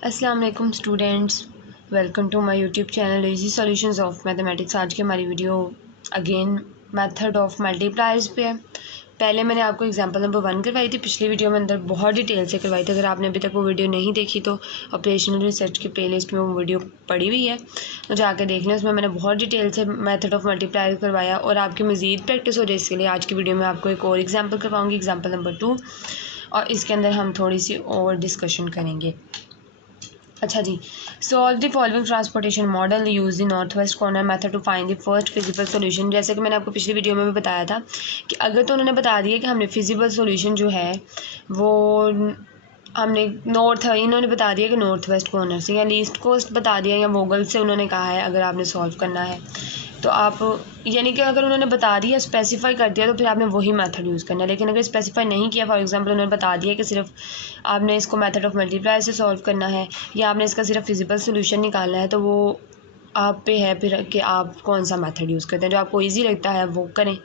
अस्सलाम वालेकुम students, welcome to my YouTube channel easy solutions of mathematics. आज की हमारी video again method of multipliers पे है। पहले मैंने आपको एग्जांपल नंबर 1 करवाई थी, पिछली वीडियो में अंदर बहुत डिटेल से करवाई थी। अगर आपने अभी तक वो वीडियो नहीं देखी तो ऑपरेशनल रिसर्च की प्लेलिस्ट में वो वीडियो पड़ी हुई है, तो जाकर देख लें। उसमें मैंने बहुत डिटेल से मेथड ऑफ मल्टीप्लायर करवाया और आपकी मज़ीद प्रैक्टिस हो जाए इसके लिए आज की वीडियो में आपको एक और एग्जाम्पल करवाऊँगी, एग्जाम्पल नंबर 2, और इसके अंदर हम थोड़ी सी और डिस्कशन करेंगे। अच्छा जी, solve the following transportation model, use the north west corner method to find the first feasible solution. जैसे कि मैंने आपको पिछली वीडियो में भी बताया था कि अगर तो उन्होंने बता दिया कि हमने फिजिबल सॉल्यूशन जो है वो हमने इन्होंने बता दिया कि नॉर्थ वेस्ट कॉर्नर से या लीस्ट कोस्ट बता दिया या वोगल से उन्होंने कहा है अगर आपने सॉल्व करना है तो आप, यानी कि अगर उन्होंने बता दिया, स्पेसिफाई कर दिया, तो फिर आपने वही मेथड यूज़ करना है। लेकिन अगर स्पेसिफाई नहीं किया, फॉर एग्जांपल उन्होंने बता दिया कि सिर्फ आपने इसको मेथड ऑफ मल्टीप्लाई से सॉल्व करना है या आपने इसका सिर्फ फिजिबल सोल्यूशन निकालना है, तो वो आप पे है फिर कि आप कौन सा मेथड यूज़ करते हैं। जो आपको ईजी लगता है वो करें।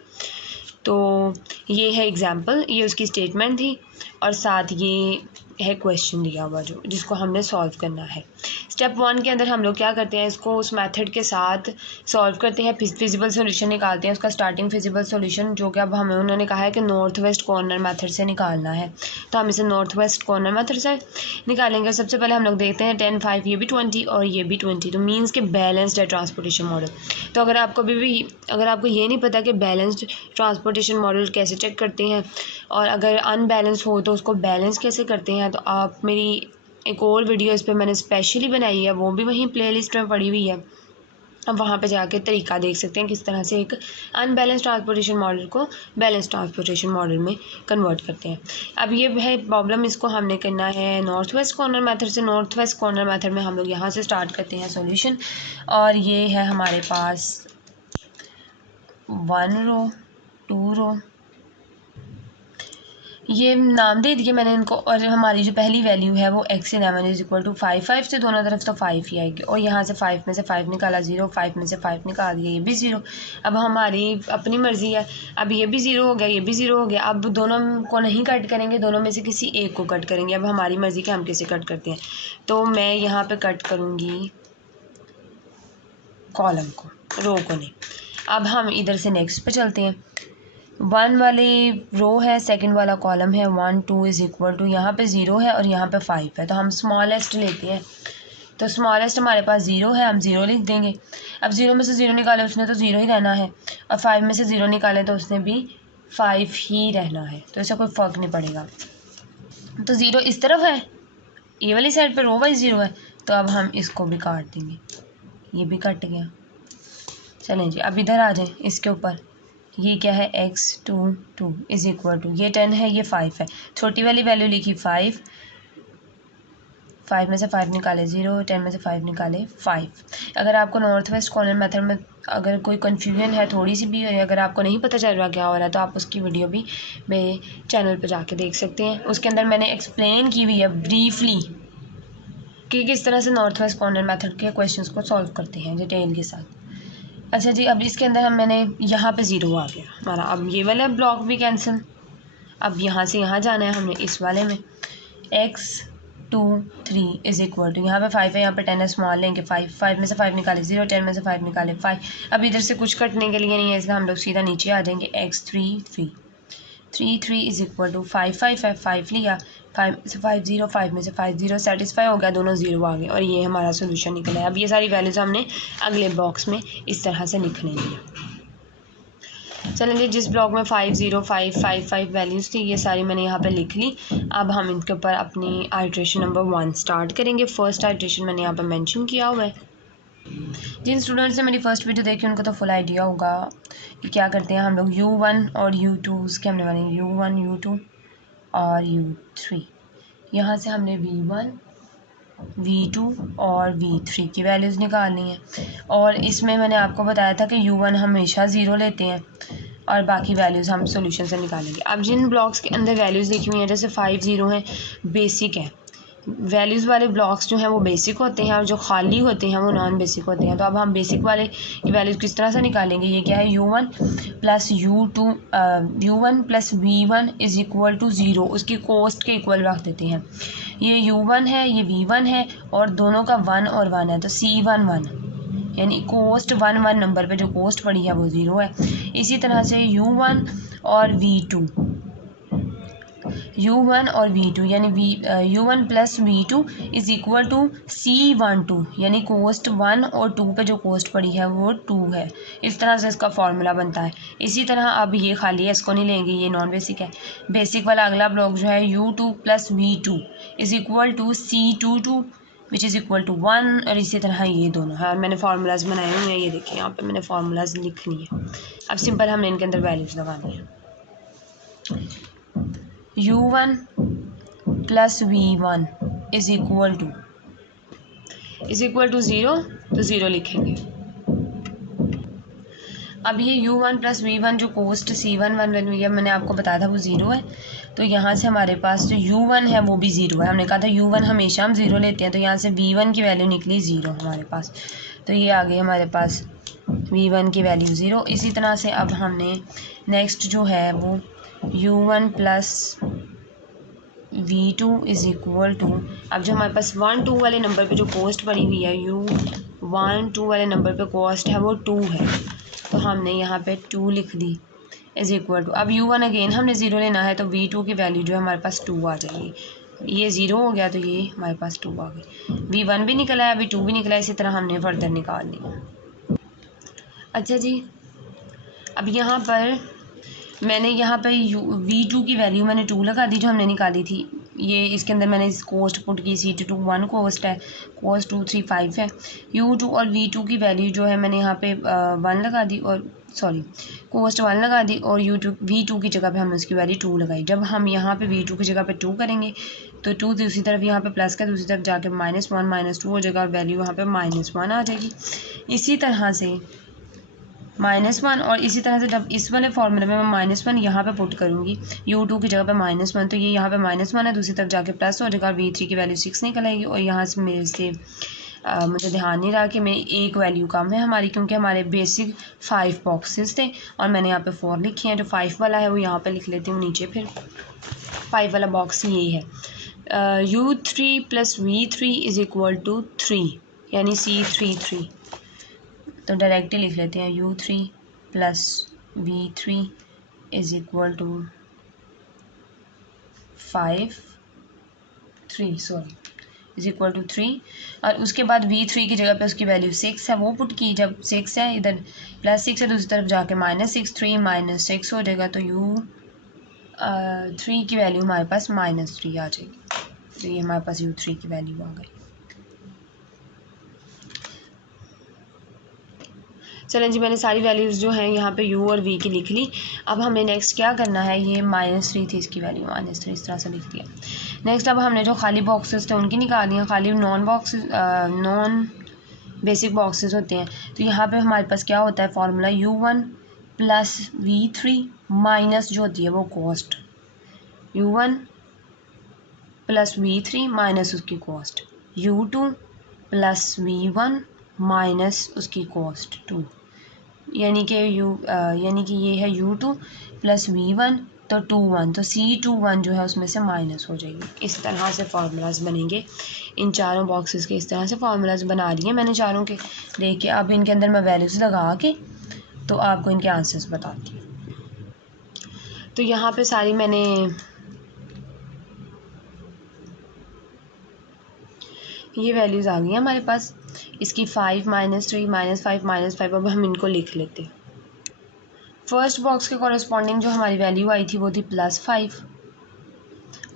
तो ये है एग्जाम्पल, ये उसकी स्टेटमेंट थी और साथ ये है क्वेश्चन दिया हुआ जो जिसको हमने सॉल्व करना है। स्टेप 1 के अंदर हम लोग क्या करते हैं, इसको उस मेथड के साथ सॉल्व करते हैं, फिजिबल सॉल्यूशन निकालते हैं, उसका स्टार्टिंग फिजिबल सॉल्यूशन जो कि अब हमें उन्होंने कहा है कि नॉर्थ वेस्ट कॉर्नर मेथड से निकालना है, तो हम इसे नॉर्थ वेस्ट कॉर्नर मेथड से निकालेंगे। सबसे पहले हम लोग देखते हैं 10, 5, ये भी 20 और ये भी 20, तो मीन्स के बैलेंस्ड है ट्रांसपोर्टेशन मॉडल। तो अगर आपको अगर आपको ये नहीं पता कि बैलेंस्ड ट्रांसपोर्टेशन मॉडल कैसे चेक करते हैं और अगर अनबैलेंस हो तो उसको बैलेंस कैसे करते हैं, तो आप मेरी एक और वीडियो इस पर मैंने स्पेशली बनाई है, वो भी वहीं प्लेलिस्ट में पड़ी हुई है। अब वहाँ पे जाके तरीका देख सकते हैं किस तरह से एक अनबैलेंस ट्रांसपोर्टेशन मॉडल को बैलेंस ट्रांसपोर्टेशन मॉडल में कन्वर्ट करते हैं। अब ये है प्रॉब्लम, इसको हमने करना है नॉर्थ वेस्ट कॉर्नर मेथड से। नॉर्थ वेस्ट कॉर्नर मेथड में हम लोग यहाँ से स्टार्ट करते हैं सॉल्यूशन, और ये है हमारे पास 1 रो 2 रो, ये नाम दे दिए मैंने इनको, और हमारी जो पहली वैल्यू है वो x11 इज इक्वल टू 5, 5 से दोनों तरफ तो 5 ही आएगी, और यहाँ से 5 में से 5 निकाला 0, 5 में से 5 निकाल दिया, ये भी 0। अब हमारी अपनी मर्ज़ी है, अब ये भी 0 हो गया, ये भी 0 हो गया। अब दोनों को नहीं कट करेंगे, दोनों में से किसी एक को कट करेंगे। अब हमारी मर्ज़ी कि हम किसे कट करते हैं, तो मैं यहाँ पर कट करूँगी कॉलम को, रो को नहीं। अब हम इधर से नेक्स्ट पे चलते हैं। 1 वाली रो है, सेकंड वाला कॉलम है, 1 2 इज़ इक्वल टू, यहाँ पे 0 है और यहाँ पे 5 है, तो हम स्मॉलेस्ट लेते हैं। तो स्मॉलेस्ट हमारे पास 0 है, हम 0 लिख देंगे। अब 0 में से 0 निकाले उसने तो 0 ही रहना है, और 5 में से 0 निकाले तो उसने भी 5 ही रहना है, तो इससे कोई फ़र्क नहीं पड़ेगा। तो 0 इस तरफ है, ये वाली साइड पर रो वाइज 0 है, तो अब हम इसको भी काट देंगे, ये भी कट गया। चलें जी, अब इधर आ जाएं इसके ऊपर। ये क्या है, x2 इज़ इक्वल टू, ये 10 है, ये 5 है, छोटी वाली वैल्यू लिखी 5, 5 में से 5 निकाले 0, 10 में से 5 निकाले 5। अगर आपको नॉर्थ वेस्ट कॉर्नर मेथड में अगर कोई कन्फ्यूजन है थोड़ी सी भी, अगर आपको नहीं पता चल रहा क्या हो रहा है, तो आप उसकी वीडियो भी मेरे चैनल पर जाके देख सकते हैं। उसके अंदर मैंने एक्सप्लेन की हुई है ब्रीफली कि किस तरह से नॉर्थ वेस्ट कॉर्नर मेथड के क्वेश्चंस को सॉल्व करते हैं डिटेल के साथ। अच्छा जी, अब इसके अंदर मैंने यहाँ पे 0 आ गया हमारा, अब ये वाला ब्लॉक भी कैंसिल। अब यहाँ से यहाँ जाना है हमने इस वाले में, x23 इज़ इक्वल टू, यहाँ पे 5 है, यहाँ पे 10 है, स्मॉल लेंगे 5 में से 5 निकाले 0, 10 में से 5 निकाले 5। अब इधर से कुछ कटने के लिए नहीं है, इसलिए हम लोग सीधा नीचे आ जाएंगे। x3 इज़ इक्वल टू 5 है, 5 लिया, 5 में से 5 0, 5 में से 5 0, सेटिस्फाई हो गया, दोनों 0 आ गए, और ये हमारा सोल्यूशन निकला है। अब ये सारी वैल्यूज़ हमने अगले बॉक्स में इस तरह से लिख लेंगे। चलेंगे, जिस ब्लॉक में 5 0 5 5 5 वैल्यूज़ थी, ये सारी मैंने यहाँ पे लिख ली। अब हम इनके ऊपर अपनी आइट्रेशन नंबर 1 स्टार्ट करेंगे। फर्स्ट आइट्रेशन मैंने यहाँ पे मेंशन किया हुआ है। जिन स्टूडेंट्स ने मेरी फर्स्ट वीडियो देखी उनको तो फुल आइडिया होगा कि क्या करते हैं हम लोग। U1 और U2 उसके हमने बने U1 U2 और U3। यहाँ से हमने V1 V2 और V3 की वैल्यूज़ निकालनी है, और इसमें मैंने आपको बताया था कि U1 हमेशा 0 लेते हैं और बाकी वैल्यूज़ हम सॉल्यूशन से निकालेंगे। अब जिन ब्लॉक्स के अंदर वैल्यूज़ लिखी हुई हैं, जैसे 5 0 हैं, बेसिक है, वैल्यूज़ वाले ब्लॉक्स जो हैं वो बेसिक होते हैं और जो खाली होते हैं वो नॉन बेसिक होते हैं। तो अब हम बेसिक वाले की वैल्यूज़ किस तरह से निकालेंगे? ये क्या है, u1 plus u1 plus v1 is equal to 0, उसकी कोस्ट के इक्वल रख देते हैं। ये u1 है, ये v1 है और दोनों का 1 और 1 है, तो c1 1, यानी कोस्ट 1 1 नंबर पे जो कोस्ट पड़ी है वो 0 है। इसी तरह से u1 और u1 और v2 यानी u1 plus v2 is equal to c12, यानी कोस्ट 1 और 2 पे जो कोस्ट पड़ी है वो 2 है। इस तरह से इसका फॉर्मूला बनता है। इसी तरह अब ये खाली है, इसको नहीं लेंगे, ये नॉन बेसिक है। बेसिक वाला अगला ब्लॉक जो है u2 plus v2 is equal to c22 which is equal to 1, और इसी तरह ये दोनों है। और मैंने फार्मूलाज बनाए हुए हैं, ये देखिए यहाँ पे मैंने फार्मूलाज लिखनी है। अब सिंपल हमने इनके अंदर वैल्यूज़ लगानी है। u1 plus v1 is equal to 0, तो 0 लिखेंगे। अब ये u1 प्लस v1 जो कोस्ट c1 1 मैंने आपको बताया था वो 0 है, तो यहाँ से हमारे पास जो u1 है वो भी 0 है। हमने कहा था u1 हमेशा हम 0 लेते हैं, तो यहाँ से v1 की वैल्यू निकली 0 हमारे पास, तो ये आ गई हमारे पास v1 की वैल्यू 0। इसी तरह से अब हमने नेक्स्ट जो है वो u1 plus v2 is equal to, अब जो हमारे पास 1 2 वाले नंबर पे जो कोस्ट पड़ी हुई है, u1 2 वाले नंबर पे कोस्ट है वो 2 है, तो हमने यहाँ पे 2 लिख दी इज़ इक्वल टू, अब u1 अगेन हमने 0 लेना है, तो v2 की वैल्यू जो है हमारे पास 2 आ जाएगी। ये 0 हो गया तो ये हमारे पास 2 आ गई। v1 भी निकला है, v2 भी निकला है, इसी तरह हमने फर्दर निकालनी है। अच्छा जी, अब यहाँ पर मैंने यहाँ पर v2 की वैल्यू मैंने 2 लगा दी जो हमने निकाली थी। ये इसके अंदर मैंने इस कोस्ट पुट की, c2 1 कोस्ट है, कोस्ट 2 3 5 है। u2 और v2 की वैल्यू जो है मैंने यहाँ पे 1 लगा दी, और सॉरी कोस्ट 1 लगा दी, और v2 की जगह पे हमने उसकी वैल्यू 2 लगाई। जब हम यहाँ पे v2 की जगह पे 2 करेंगे तो 2 दूसरी तरफ यहाँ पे प्लस का दूसरी तरफ जाके -1 -2 हो जाएगा, वैल्यू यहाँ पे -1 आ जाएगी। इसी तरह से -1, और इसी तरह से जब इस वाले फॉर्मूले में मैं -1 यहाँ पे पुट करूँगी u2 की जगह पे -1, तो ये यहाँ पे -1 है, दूसरी तरफ जाके प्लस हो जाएगा, v3 की वैल्यू 6 निकल आएगी। और यहाँ से मेरे से मुझे ध्यान नहीं रहा कि मैं एक वैल्यू कम है हमारी, क्योंकि हमारे बेसिक 5 बॉक्सेस थे और मैंने यहाँ पे 4 लिखे हैं। जो 5 वाला है वो यहाँ पे लिख लेती हूँ नीचे, फिर 5 वाला बॉक्स यही है। u3 plus v3 is equal to 3, यानी c33, तो डायरेक्टली लिख लेते हैं u3 plus v3 is equal to 3, और उसके बाद v3 की जगह पे उसकी वैल्यू 6 है, वो पुट की। जब 6 है इधर +6 है, दूसरी तरफ जाके -6, 3 -6 हो जाएगा, तो u3 की वैल्यू हमारे पास -3 आ जाएगी। तो ये हमारे पास u3 की वैल्यू आ गई। चलें जी, मैंने सारी वैल्यूज़ जो हैं यहाँ पे u और v की लिख ली। अब हमें नेक्स्ट क्या करना है, ये -3 थी इसकी वैल्यू, -3 इस तरह से लिख दिया। नेक्स्ट अब हमने जो खाली बॉक्सेस थे उनकी निकालनी है, खाली नॉन बेसिक बॉक्सेस होते हैं। तो यहाँ पे हमारे पास क्या होता है formula, u1 plus v3 minus जो होती है वो cost, u1 plus v3 minus उसकी cost, u2 plus v1 minus उसकी कॉस्ट 2, यानी कि ये है u2 प्लस v1, तो 2 1, तो c21 जो है उसमें से माइनस हो जाएगी। इस तरह से फार्मूलाज बनेंगे। इन चारों बॉक्सेस के इस तरह से फार्मूलाज बना लिए मैंने चारों के। देखिए अब इनके अंदर मैं वैल्यूज़ लगा के तो आपको इनके आंसर्स बताती हूँ। तो यहाँ पे सारी मैंने ये वैल्यूज़ आ गई हैं हमारे पास। इसकी 5 -3 -5 -5, अब हम इनको लिख लेते हैं। फर्स्ट बॉक्स के कॉरेस्पॉन्डिंग जो हमारी वैल्यू आई थी वो थी +5।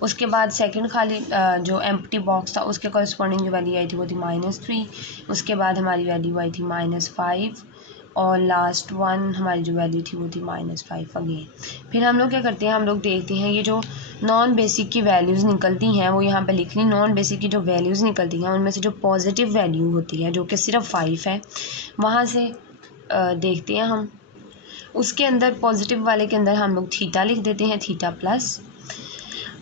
उसके बाद सेकंड खाली जो एम्प्टी बॉक्स था उसके कॉरेस्पॉन्डिंग जो वैल्यू आई थी वो थी -3। उसके बाद हमारी वैल्यू आई थी -5, और लास्ट वन हमारी जो वैल्यू थी वो थी -5 अगेन। फिर हम लोग क्या करते हैं, हम लोग देखते हैं ये जो नॉन बेसिक की वैल्यूज़ निकलती हैं वो यहाँ पे लिख ली। नॉन बेसिक की जो वैल्यूज़ निकलती हैं उनमें से जो पॉजिटिव वैल्यू होती है जो कि सिर्फ 5 है, वहाँ से देखते हैं हम। उसके अंदर पॉजिटिव वाले के अंदर हम लोग थीटा लिख देते हैं, थीटा प्लस।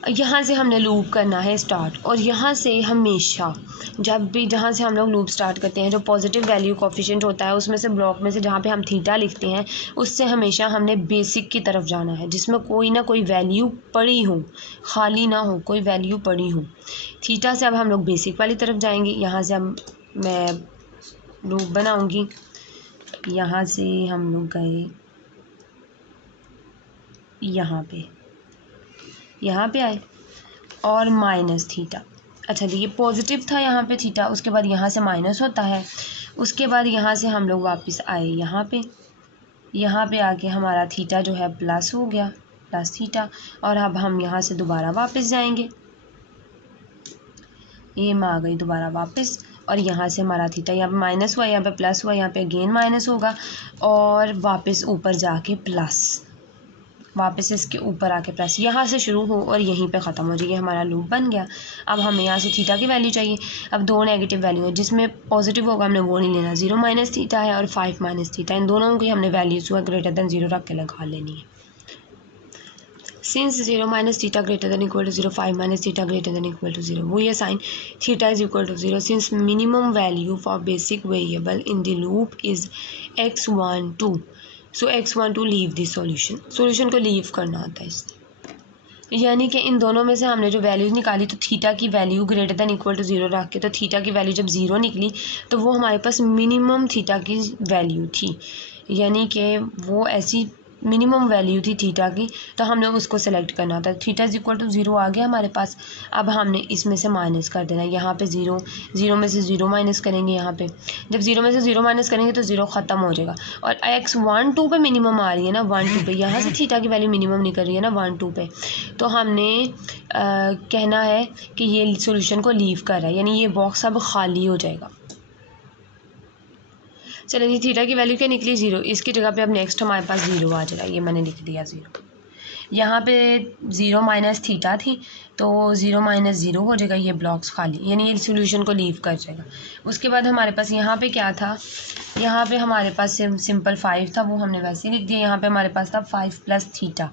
यहाँ से हमने लूप करना है स्टार्ट, और यहाँ से हमेशा जब भी जहाँ से हम लोग लूप स्टार्ट करते हैं, जो पॉजिटिव वैल्यू कोफिशिएंट होता है उसमें से ब्लॉक में से जहाँ पे हम थीटा लिखते हैं, उससे हमेशा हमने बेसिक की तरफ जाना है, जिसमें कोई ना कोई वैल्यू पड़ी हो, खाली ना हो, कोई वैल्यू पड़ी हो। थीटा से अब हम लोग बेसिक वाली तरफ जाएंगे। यहाँ से अब मैं लूप बनाऊँगी, यहाँ से हम लोग गए यहाँ पे आए और माइनस थीटा। अच्छा जी, ये पॉजिटिव था यहाँ पे थीटा, उसके बाद यहाँ से माइनस होता है, उसके बाद यहाँ से हम लोग वापस आए यहाँ पे आके हमारा थीटा जो है प्लस हो गया, प्लस थीटा। और अब हम यहाँ से दोबारा वापस जाएंगे, ये मैं आ गई दोबारा वापस, और यहाँ से हमारा थीटा यहाँ पे माइनस हुआ, यहाँ पे प्लस हुआ, यहाँ पे अगेन माइनस होगा, और वापस ऊपर जाके प्लस, वापस इसके ऊपर आके प्लस, यहाँ से शुरू हो और यहीं पे ख़त्म हो जाए। ये हमारा लूप बन गया। अब हमें यहाँ से थीटा की वैल्यू चाहिए। अब दो नेगेटिव वैल्यू है, जिसमें पॉजिटिव होगा हमने वो नहीं लेना। 0 माइनस थीटा है और 5 माइनस थीटा, इन दोनों की हमने वैल्यूज़ हुआ ग्रेटर दैन 0 रख के लगा लेनी है। Since 0 minus theta greater than equal to 0, 5 minus theta greater than equal to 0, वो ये sine theta is equal to 0 since minimum value for basic variable in the loop is x12, so x12 leave the solution. Solution को leave करना होता है इसलिए, यानी कि इन दोनों में से हमने जो वैल्यूज़ निकाली, तो थीटा की value greater than equal to 0 रख के, तो थीटा की वैल्यू जब 0 निकली तो वो हमारे पास मिनिमम थीटा की वैल्यू थी, यानी कि वो ऐसी मिनिमम वैल्यू थी थीटा की, तो हमने उसको सेलेक्ट करना था। थीटा इज इक्वल टू 0 आ गया हमारे पास। अब हमने इसमें से माइनस कर देना, यहाँ पे 0, 0 में से 0 माइनस करेंगे। यहाँ पे जब 0 में से 0 माइनस करेंगे तो 0 ख़त्म हो जाएगा, और x12 पे मिनिमम आ रही है ना, 12 पे, यहाँ से थीटा की वैल्यू मिनिमम नहीं कर रही है ना 12 पे, तो हमने कहना है कि ये सोल्यूशन को लीव कर रहा है, यानी ये बॉक्स अब खाली हो जाएगा। चलिए जी, थीटा की वैल्यू क्या निकली 0, इसकी जगह पे अब नेक्स्ट हमारे पास 0 आ जाएगा, ये मैंने लिख दिया 0। यहाँ पे 0 माइनस थीटा थी, तो 0 माइनस 0 हो जाएगा, ये ब्लॉक्स खाली, यानी ये सोल्यूशन को लीव कर जाएगा। उसके बाद हमारे पास यहाँ पे क्या था, यहाँ पे हमारे पास सिंपल 5 था, वो हमने वैसे ही लिख दिया। यहाँ पे हमारे पास था 5 प्लस थीटा,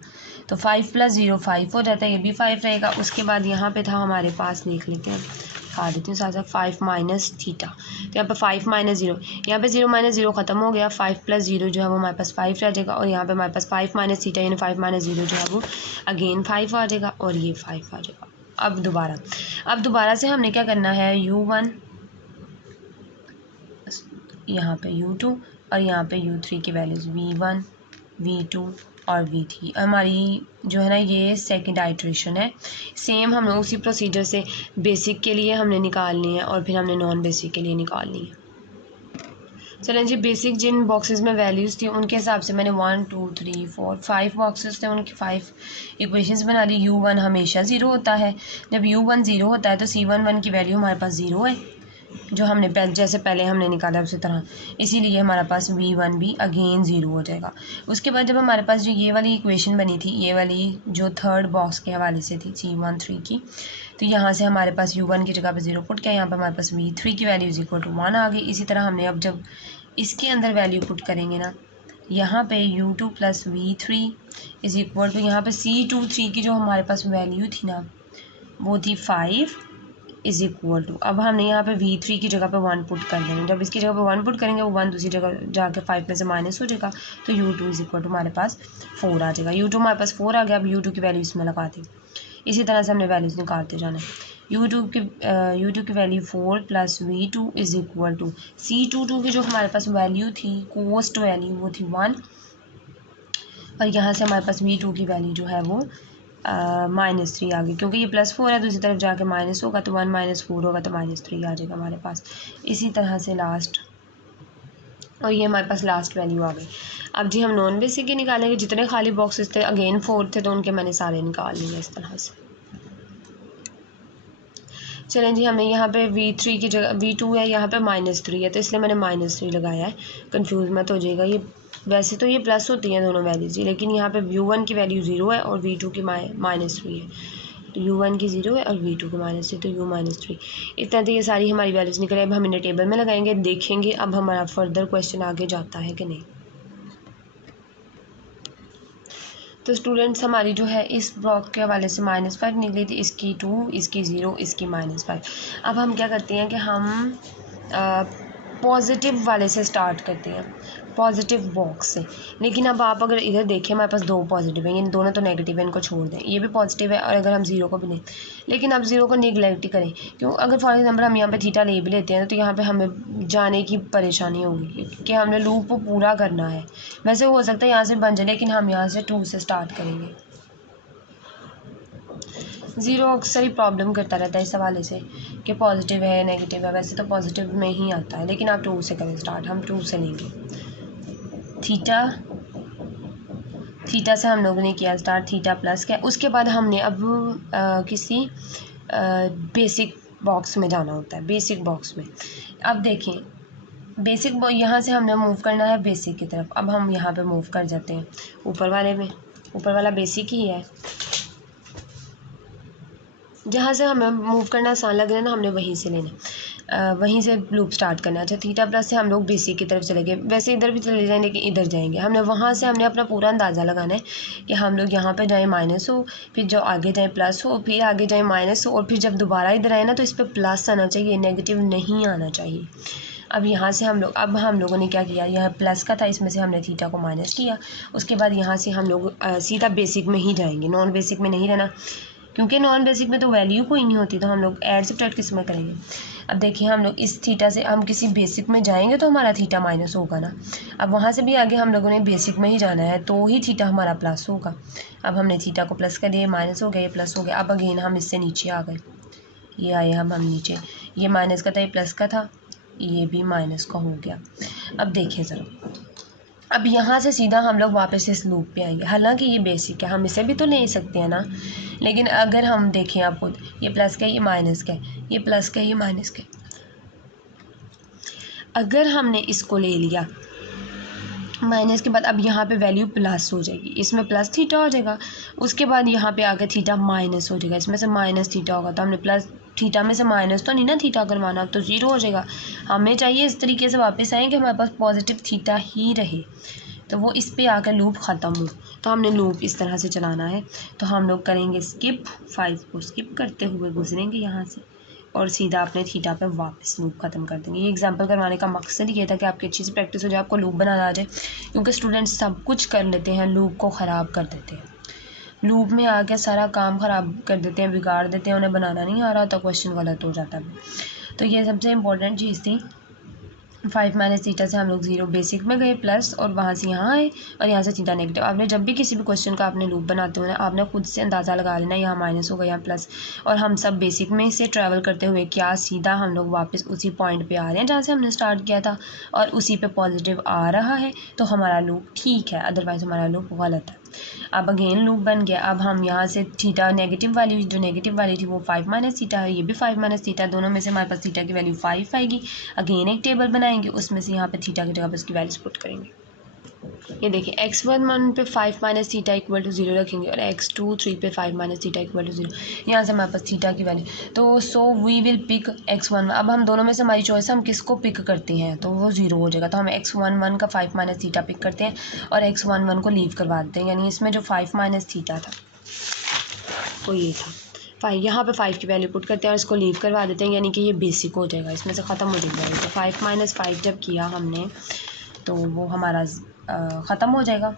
तो 5 प्लस 0 5 हो जाता है, ये भी 5 रहेगा। उसके बाद यहाँ पे था हमारे पास, देख लेते हैं, खा देती हूँ साथ साथ, 5 माइनस थीटा, तो यहाँ पे 5 माइनस 0, यहाँ पे 0 माइनस 0 ख़त्म हो गया, 5 प्लस 0 जो है वो हमारे पास 5 रह जाएगा, और यहाँ पे हमारे पास 5 माइनस थीटा यानी 5 माइनस 0 जो है वो अगेन 5 आ जाएगा, और ये 5 आ जाएगा। अब दोबारा से हमने क्या करना है, u1 यहाँ पे u2 और यहाँ पे u3 की वैल्यूज़ v1 v2 और v3 हमारी जो है ना, ये सेकंड आइट्रेशन है। सेम हम लोग उसी प्रोसीजर से बेसिक के लिए हमने निकालनी है और फिर हमने नॉन बेसिक के लिए निकालनी है। चलें जी, बेसिक जिन बॉक्सेस में वैल्यूज़ थी उनके हिसाब से मैंने 1 2 3 4 5 बॉक्सेस थे, उनकी 5 इक्वेशंस बना ली। u1 हमेशा 0 होता है, जब u1 0 होता है तो c11 की वैल्यू हमारे पास 0 है, जो हमने जैसे पहले हमने निकाला उसी तरह, इसीलिए हमारे पास v1 भी अगेन 0 हो जाएगा। उसके बाद जब हमारे पास जो ये वाली इक्वेशन बनी थी, ये वाली जो थर्ड बॉक्स के हवाले से थी c13 की, तो यहाँ से हमारे पास u1 की जगह पे 0 पुट किया, यहाँ पे हमारे पास v3 की वैल्यू इज इक्वल टू 1 आ गई। इसी तरह हमने अब जब इसके अंदर वैल्यू पुट करेंगे ना, यहाँ पे u2 plus v3 is equal to, यहाँ पे c23 की जो हमारे पास वैल्यू थी ना, वो थी 5 इज इक्वल टू, अब हमने यहाँ पे v3 की जगह पे 1 पुट कर देंगे। जब इसकी जगह पे 1 पुट करेंगे, वो 1 दूसरी जगह जाके 5 में से माइनस हो जाएगा, तो u2 इज इक्वल टू हमारे पास 4 आ जाएगा। u2 हमारे पास 4 आ गया। अब u2 की वैल्यू इसमें लगा दी, इसी तरह से हमने वैल्यूज़ निकालते जाना है। u2 की वैल्यू 4 plus v2 is equal to c22 की जो हमारे पास वैल्यू थी, कोस्ट वैल्यू, वो थी 1, और यहाँ से हमारे पास v2 की वैल्यू जो है वो -3 आ गई, क्योंकि ये +4 है, दूसरी तरफ जाके माइनस होगा, तो 1 - 4 होगा तो -3 आ जाएगा हमारे पास। इसी तरह से लास्ट, और ये हमारे पास लास्ट वैल्यू आ गई। अब जी हम नॉन बेसिक ही निकालेंगे, जितने खाली बॉक्सेस थे अगेन 4 थे, तो उनके मैंने सारे निकाल लिए इस तरह से। चलें जी, हमने यहाँ पे v3 की जगह v2 है, यहाँ पे -3 है, तो इसलिए मैंने -3 लगाया है, कंफ्यूज मत हो जाएगा। ये वैसे तो ये प्लस होती हैं दोनों वैल्यूज़, लेकिन यहाँ पे u1 की वैल्यू 0 है और v2 की -3 है, तो u1 की 0 है और v2 की -3, तो u -3। इतना तो ये सारी हमारी वैल्यूज़ निकले। अब हम इन्हें टेबल में लगाएंगे, देखेंगे अब हमारा फर्दर क्वेश्चन आगे जाता है कि नहीं। तो स्टूडेंट्स हमारी जो है इस ब्लॉक के हवाले से -5 निकली थी, इसकी 2, इसकी 0, इसकी -5। अब हम क्या करते हैं कि हम पॉजिटिव वाले से स्टार्ट करते हैं, पॉजिटिव बॉक्स से। लेकिन अब आप अगर इधर देखें हमारे पास 2 पॉजिटिव हैं, इन दोनों तो नेगेटिव है, इनको छोड़ दें, ये भी पॉजिटिव है और अगर हम 0 को भी लें, लेकिन अब 0 को नेगलेक्ट करें क्यों, अगर फॉर एग्जांपल हम यहाँ पे थीटा ले भी लेते हैं तो यहाँ पे हमें जाने की परेशानी होगी क्योंकि हमने लूप को पूरा करना है। वैसे हो सकता है यहाँ से बन जाए, लेकिन हम यहाँ से 2 से स्टार्ट करेंगे। 0 अक्सर ही प्रॉब्लम करता रहता है इस हवाले से कि पॉजिटिव है नेगेटिव है, वैसे तो पॉजिटिव में ही आता है, लेकिन आप 2 से करें स्टार्ट, हम 2 से लेंगे। थीटा से हम लोगों ने किया स्टार्ट, थीटा प्लस क्या, उसके बाद हमने अब किसी बेसिक बॉक्स में जाना होता है, बेसिक बॉक्स में। अब देखें बेसिक यहाँ से हमने मूव करना है बेसिक की तरफ। अब हम यहाँ पे मूव कर जाते हैं ऊपर वाले में, ऊपर वाला बेसिक ही है, जहाँ से हमें मूव करना आसान लग रहा है ना हमने वहीं से लेना, वहीं से लूप स्टार्ट करना है। अच्छा थीटा प्लस से हम लोग बेसिक की तरफ चले गए, वैसे इधर भी चले जाएंगे लेकिन इधर जाएंगे, हमने वहाँ से हमने अपना पूरा अंदाज़ा लगाना है कि हम लोग यहाँ पे जाएँ माइनस हो, फिर जो आगे जाएँ प्लस हो, फिर आगे जाएँ माइनस हो, और फिर जब दोबारा इधर आए ना तो इस पर प्लस आना चाहिए, नेगेटिव नहीं आना चाहिए। अब यहाँ से हम लोगों ने क्या किया, यह प्लस का था, इसमें से हमने थीटा को माइनस किया। उसके बाद यहाँ से हम लोग सीधा बेसिक में ही जाएंगे, नॉन बेसिक में नहीं रहना, क्योंकि नॉन बेसिक में तो वैल्यू कोई नहीं होती, तो हम लोग ऐड सब्ट्रैक्ट किस में करेंगे। अब देखिए हम लोग इस थीटा से हम किसी बेसिक में जाएंगे तो हमारा थीटा माइनस होगा ना। अब वहाँ से भी आगे हम लोगों ने बेसिक में ही जाना है तो ही थीटा हमारा प्लस होगा। अब हमने थीटा को प्लस कर दिया, माइनस हो गया, ये प्लस हो गया। अब अगेन हम इससे नीचे आ गए, ये आए हम नीचे, ये माइनस का था, ये प्लस का था, ये भी माइनस का हो गया। अब देखिए ज़रा, अब यहाँ से सीधा हम लोग वापस इस लूप पे आएंगे, हालांकि ये बेसिक है, हम इसे भी तो ले सकते हैं ना, लेकिन अगर हम देखें आप खुद, ये प्लस का, ये माइनस का, ये प्लस का, ये माइनस का, अगर हमने इसको ले लिया माइनस के बाद, अब यहाँ पे वैल्यू प्लस हो जाएगी, इसमें प्लस थीटा हो जाएगा, उसके बाद यहाँ पे आकर थीटा माइनस हो जाएगा, इसमें से माइनस थीटा होगा, तो हमने प्लस थीटा में से माइनस तो नहीं ना थीटा करवाना, अब तो 0 हो जाएगा। हमें चाहिए इस तरीके से वापस आए कि हमारे पास पॉजिटिव थीटा ही रहे, तो वो इस पे आकर लूप ख़त्म हो, तो हमने लूप इस तरह से चलाना है। तो हम लोग करेंगे स्किप, 5 को स्किप करते हुए गुजरेंगे यहाँ से और सीधा अपने थीटा पे वापस लूप ख़त्म कर देंगे। ये एग्जांपल करवाने का मकसद ये था कि आपकी अच्छी से प्रैक्टिस हो जाए, आपको लूप बनाना आ जाए, क्योंकि स्टूडेंट्स सब कुछ कर लेते हैं, लूप को ख़राब कर देते हैं, लूप में आके सारा काम ख़राब कर देते हैं, बिगाड़ देते हैं, उन्हें बनाना नहीं आ रहा तो क्वेश्चन गलत हो जाता है। तो ये सबसे इम्पोर्टेंट चीज़ थी। 5 माइनस थीटा से हम लोग 0 बेसिक में गए प्लस, और वहाँ से यहाँ आए और यहाँ से थीटा नेगेटिव। आपने जब भी किसी भी क्वेश्चन का आपने लूप बनाते हो ना, आपने खुद से अंदाज़ा लगा लेना यहाँ माइनस होगा यहाँ प्लस, और हम सब बेसिक में से ट्रैवल करते हुए क्या सीधा हम लोग वापस उसी पॉइंट पे आ रहे हैं जहाँ से हमने स्टार्ट किया था, और उसी पे पॉजिटिव आ रहा है तो हमारा लूप ठीक है, अदरवाइज़ हमारा लूप गलत है। अब अगेन लूप बन गया। अब हम यहाँ से थीटा नेगेटिव वाली, जो नेगेटिव वाली थी वो 5 माइनस थीटा है, ये भी 5 माइनस थीटा, दोनों में से हमारे पास थीटा की वैल्यू 5 आएगी। अगेन एक टेबल बनाएंगे, उसमें से यहाँ पे थीटा की जगह पर उसकी वैल्यूज पुट करेंगे। ये देखिए x1 पे 5 माइनस थीटा इक्वल टू 0 रखेंगे और x2 3 पे 5 माइनस थीटा इक्वल टू 0, यहाँ से हमारे पास थीटा की वैल्यू, तो so we will pick x11। अब हम दोनों में से हमारी चॉइस हम किसको पिक करते हैं तो वो 0 हो जाएगा, तो हम x11 का 5 माइनस थीटा पिक करते हैं और x11 को लीव करवा देते हैं, यानी इसमें जो 5 माइनस थीटा था वो ये था 5, यहाँ पे 5 की वैल्यू पुट करते हैं और इसको लीव करवा देते हैं, यानी कि ये बेसिक हो जाएगा, इसमें से ख़त्म हो जाएगा। तो 5 माइनस 5 जब किया हमने तो वो हमारा ख़त्म हो जाएगा,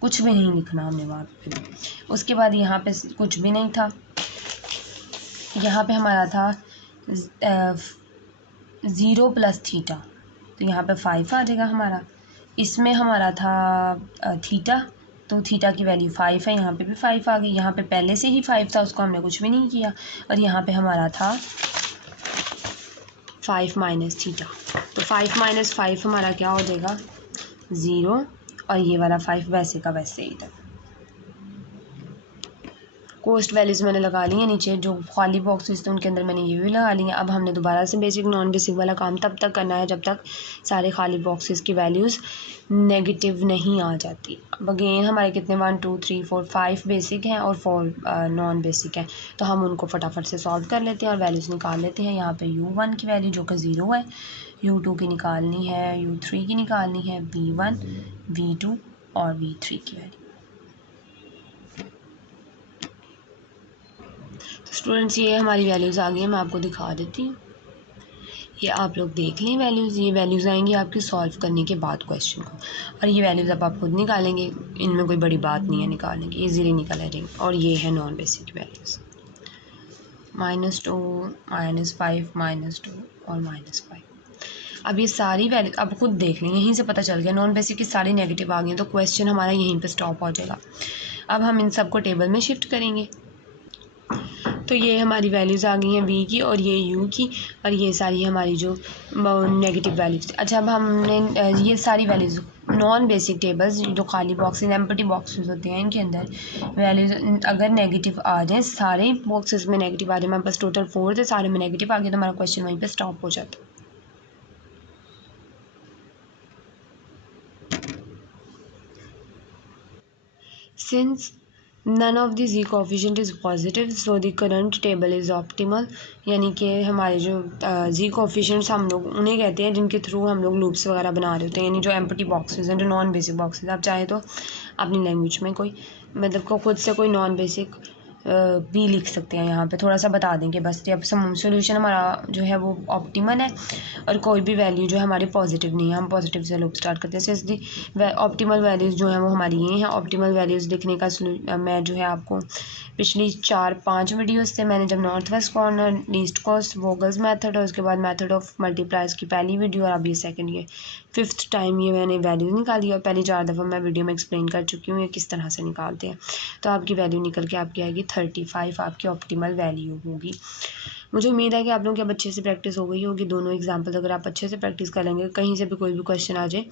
कुछ भी नहीं लिखना हमने वहाँ पे। उसके बाद यहाँ पे कुछ भी नहीं था, यहाँ पे हमारा था 0 प्लस थीटा, तो यहाँ पे 5 आ जाएगा हमारा। इसमें हमारा था थीटा, तो थीटा की वैल्यू 5 है, यहाँ पे भी 5 आ गई। यहाँ पे पहले से ही 5 था, उसको हमने कुछ भी नहीं किया, और यहाँ पे हमारा था 5 माइनस थीटा, तो 5 माइनस 5 हमारा क्या हो जाएगा 0, और ये वाला 5 वैसे का वैसे ही था। कोस्ट वैल्यूज़ मैंने लगा ली हैं नीचे, जो खाली बॉक्सेस थे उनके अंदर मैंने ये भी लगा ली हैं। अब हमने दोबारा से बेसिक नॉन बेसिक वाला काम तब तक करना है जब तक सारे खाली बॉक्सेस की वैल्यूज़ नेगेटिव नहीं आ जाती। अब अगेन हमारे कितने 1 2 3 4 5 बेसिक हैं और 4 नॉन बेसिक हैं, तो हम उनको फटाफट से सॉल्व कर लेते हैं और वैल्यूज़ निकाल लेते हैं। यहाँ पे u1 की वैल्यू जो कि 0 है, u2 की निकालनी है, u3 की निकालनी है, v1 v2 और v3 की वैल्यू। स्टूडेंट्स ये हमारी वैल्यूज़ आ गई हैं, मैं आपको दिखा देती हूँ। ये आप लोग देख लें वैल्यूज़, ये वैल्यूज़ आएंगी आपकी सॉल्व करने के बाद क्वेश्चन को, और ये वैल्यूज़ अब आप खुद निकालेंगे, इनमें कोई बड़ी बात नहीं है निकालने की, ईजीली निकाल लेंगे। और ये है नॉन बेसिक वैल्यूज़, -2 -5 -2 और -5। अब ये सारी वैल्यू अब खुद देख लें, यहीं से पता चल गया नॉन बेसिक की सारी नेगेटिव आ गई हैं, तो क्वेश्चन हमारा यहीं पे स्टॉप हो जाएगा। अब हम इन सबको टेबल में शिफ्ट करेंगे, तो ये हमारी वैल्यूज़ आ गई हैं वी की और ये यू की, और ये सारी हमारी जो नेगेटिव वैल्यूज़। अच्छा, अब हमने ये सारी वैल्यूज़ नॉन बेसिक टेबल्स जो खाली बॉक्सेस एम्प्टी बॉक्सेस होते हैं, इनके अंदर वैल्यूज़ अगर नेगेटिव आ जाए, सारे बॉक्सेस में नेगेटिव आ जाए, हमारे पास टोटल 4 थे, सारे में नेगेटिव आ गए, तो हमारा क्वेश्चन वहीं पर स्टॉप हो जाता। Since none of the z coefficient is positive, so the current table is optimal। यानी कि हमारे जो z coefficients हम लोग उन्हें कहते हैं जिनके थ्रू हम लोग लूप्स वगैरह बना रहे होते हैं, यानी जो एम्प्टी बॉक्सेस हैं, जो नॉन बेसिक बॉक्सेस। आप चाहे तो अपनी लैंग्वेज में कोई मतलब को खुद से कोई नॉन बेसिक भी लिख सकते हैं। यहाँ पे थोड़ा सा बता देंगे बस, जब सोल्यूशन हमारा जो है वो ऑप्टिमल है और कोई भी वैल्यू जो है हमारी पॉजिटिव नहीं है, हम पॉजिटिव से लूप स्टार्ट करते हैं। सिंस दी ऑप्टिमल वैल्यूज़ जो हैं वो हमारी ये हैं। ऑप्टिमल वैल्यूज़ लिखने का मैं जो है आपको पिछली 4-5 वीडियोस से, मैंने जब north west corner, least cost, Vogel's method और उसके बाद मेथड ऑफ मल्टीप्लायर्स की पहली वीडियो, और अब ये सेकंड, ये 5th टाइम ये मैंने वैल्यूज़ निकाली, और पहली 4 दफ़ा मैं वीडियो में एक्सप्लेन कर चुकी हूँ ये किस तरह से निकालते हैं। तो आपकी वैल्यू निकल के आपकी आएगी 35, आपकी ऑप्टिमल वैल्यू होगी। मुझे उम्मीद है कि आप लोगों की अब अच्छे से प्रैक्टिस हो गई होगी। दोनों एग्जाम्पल अगर आप अच्छे से प्रैक्टिस कर लेंगे, कहीं से भी कोई भी क्वेश्चन आ जाए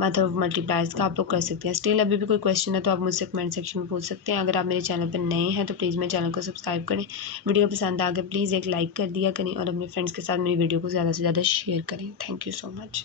मेथड ऑफ मल्टीप्लायर्स का, आप लोग कर सकते हैं। स्टिल अभी भी कोई क्वेश्चन है तो आप मुझसे कमेंट सेक्शन में पूछ सकते हैं। अगर आप मेरे चैनल पर नए हैं तो प्लीज़ मेरे चैनल को सब्सक्राइब करें। वीडियो पसंद आ गया प्लीज़ एक लाइक कर दिया करें, और अपने फ्रेंड्स के साथ मेरी वीडियो को ज़्यादा से ज़्यादा शेयर करें। Thank you so much.